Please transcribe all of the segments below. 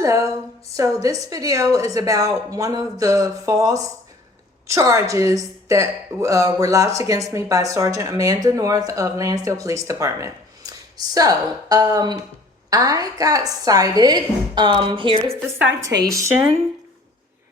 Hello. So this video is about one of the false charges that were lodged against me by Sgt Amanda North of Lansdale Police Department. So I got cited. Here's the citation.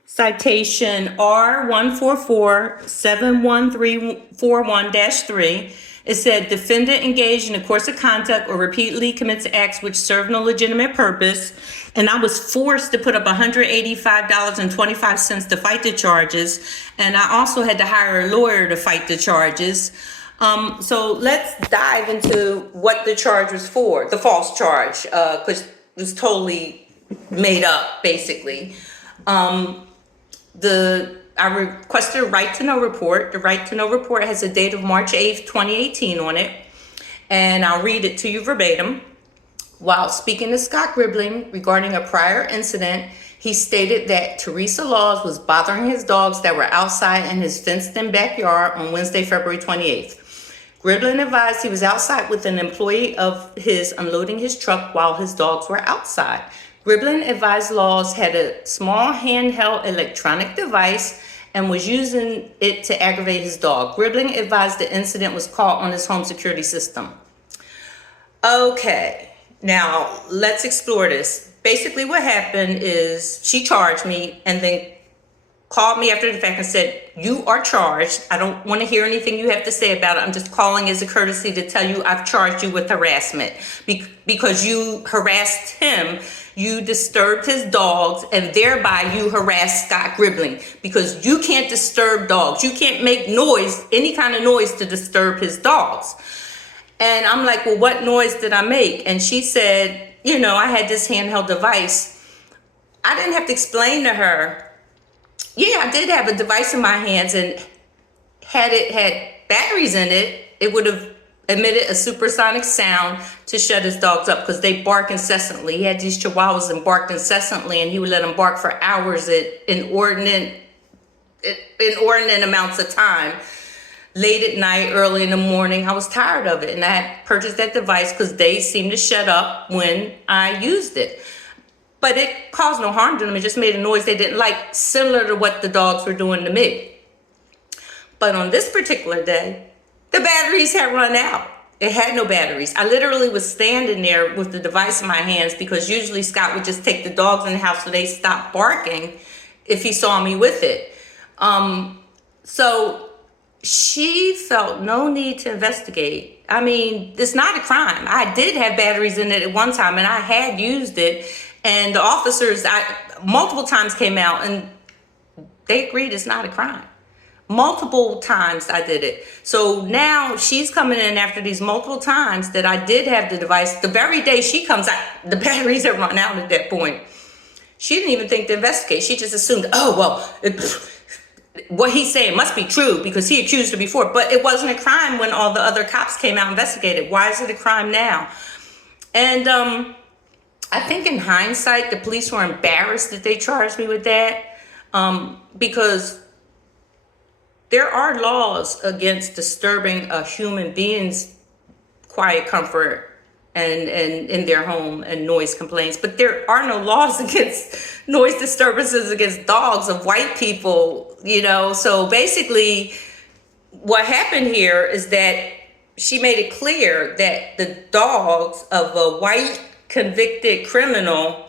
Citation R144-71341-3. It said, defendant engaged in a course of conduct or repeatedly commits acts which serve no legitimate purpose. And I was forced to put up $185.25 to fight the charges. And I also had to hire a lawyer to fight the charges. So let's dive into what the charge was for, the false charge, because it was totally made up, basically. I requested a right to know report. The right to know report has a date of March 8th, 2018 on it. And I'll read it to you verbatim. While speaking to Scott Gribling regarding a prior incident, he stated that Teresa Laws was bothering his dogs that were outside in his fenced-in backyard on Wednesday, February 28th. Gribling advised he was outside with an employee of his unloading his truck while his dogs were outside. Gribling advised Laws had a small handheld electronic device and was using it to aggravate his dog. Gribling advised the incident was caught on his home security system. Okay, now let's explore this. Basically what happened is she charged me and then called me after the fact and said, you are charged. I don't want to hear anything you have to say about it. I'm just calling as a courtesy to tell you I've charged you with harassment because you harassed him. You disturbed his dogs, and thereby you harassed Scott Gribling because you can't disturb dogs. You can't make noise, any kind of noise to disturb his dogs. And I'm like, well, what noise did I make? And she said, I had this handheld device. I didn't have to explain to her. Yeah, I did have a device in my hands, and had it had batteries in it, it would have emitted a supersonic sound to shut his dogs up because they bark incessantly. He had these chihuahuas and barked incessantly, and he would let them bark for hours at inordinate amounts of time. Late at night, early in the morning, I was tired of it, and I had purchased that device because they seemed to shut up when I used it. But it caused no harm to them. It just made a noise they didn't like, similar to what the dogs were doing to me. But on this particular day, the batteries had run out. It had no batteries. I literally was standing there with the device in my hands because usually Scott would just take the dogs in the house so they stopped barking if he saw me with it. So she felt no need to investigate. I mean, it's not a crime. I did have batteries in it at one time, and I had used it. And the officers multiple times came out, and they agreed it's not a crime. Multiple times I did it. So now she's coming in after these multiple times that I did have the device. The very day she comes out, the batteries have run out at that point. She didn't even think to investigate. She just assumed, what he's saying must be true because he accused her before. But it wasn't a crime when all the other cops came out and investigated. Why is it a crime now? And I think in hindsight, the police were embarrassed that they charged me with that because there are laws against disturbing a human being's quiet comfort and in their home and noise complaints. But there are no laws against noise disturbances against dogs of white people, So basically what happened here is that she made it clear that the dogs of a white convicted criminal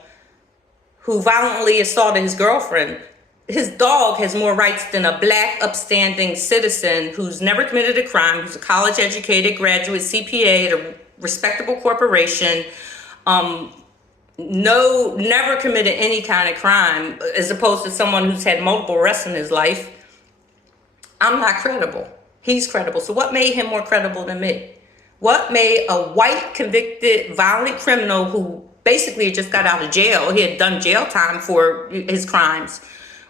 who violently assaulted his girlfriend, his dog has more rights than a black, upstanding citizen who's never committed a crime, who's a college-educated graduate CPA at a respectable corporation, never committed any kind of crime, as opposed to someone who's had multiple arrests in his life. I'm not credible. He's credible. So what made him more credible than me? What made a white, convicted, violent criminal who basically just got out of jail, he had done jail time for his crimes,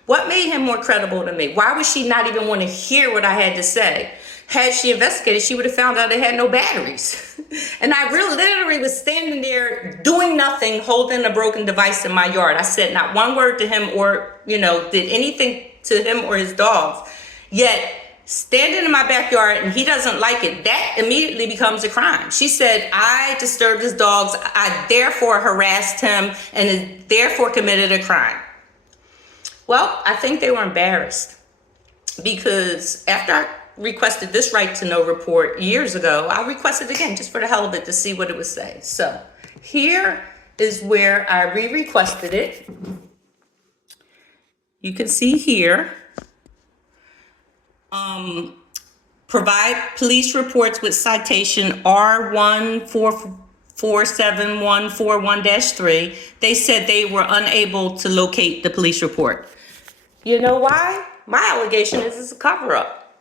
what made him more credible than me? Why would she not even want to hear what I had to say? Had she investigated, she would have found out it had no batteries. And I literally was standing there doing nothing, holding a broken device in my yard. I said not one word to him or, did anything to him or his dogs. Yet standing in my backyard and he doesn't like it, that immediately becomes a crime. She said, I disturbed his dogs. I therefore harassed him and therefore committed a crime. Well, I think they were embarrassed because after I requested this right to know report years ago, I requested again just for the hell of it to see what it would say. So here is where I re-requested it. You can see here. Provide police reports with citation R1447141-3. They said they were unable to locate the police report. You know why? My allegation is it's a cover-up.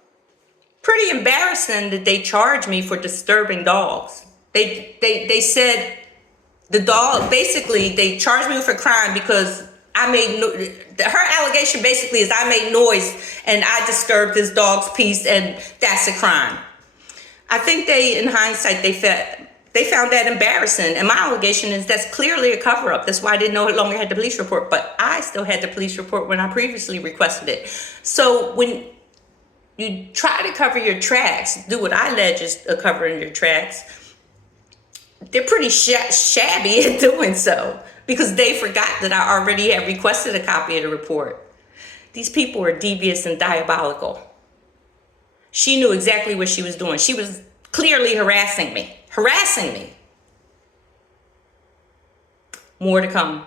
Pretty embarrassing that they charged me for disturbing dogs. They said the dog, basically, they charged me with a crime because I made, her allegation basically is I made noise and I disturbed this dog's peace and that's a crime. I think they, in hindsight, they found that embarrassing. And my allegation is that's clearly a cover-up. That's why I didn't no longer had the police report, but I still had the police report when I previously requested it. So when you try to cover your tracks, do what I allege is covering your tracks, they're pretty shabby at doing so because they forgot that I already had requested a copy of the report. These people are devious and diabolical. She knew exactly what she was doing. She was clearly harassing me. More to come.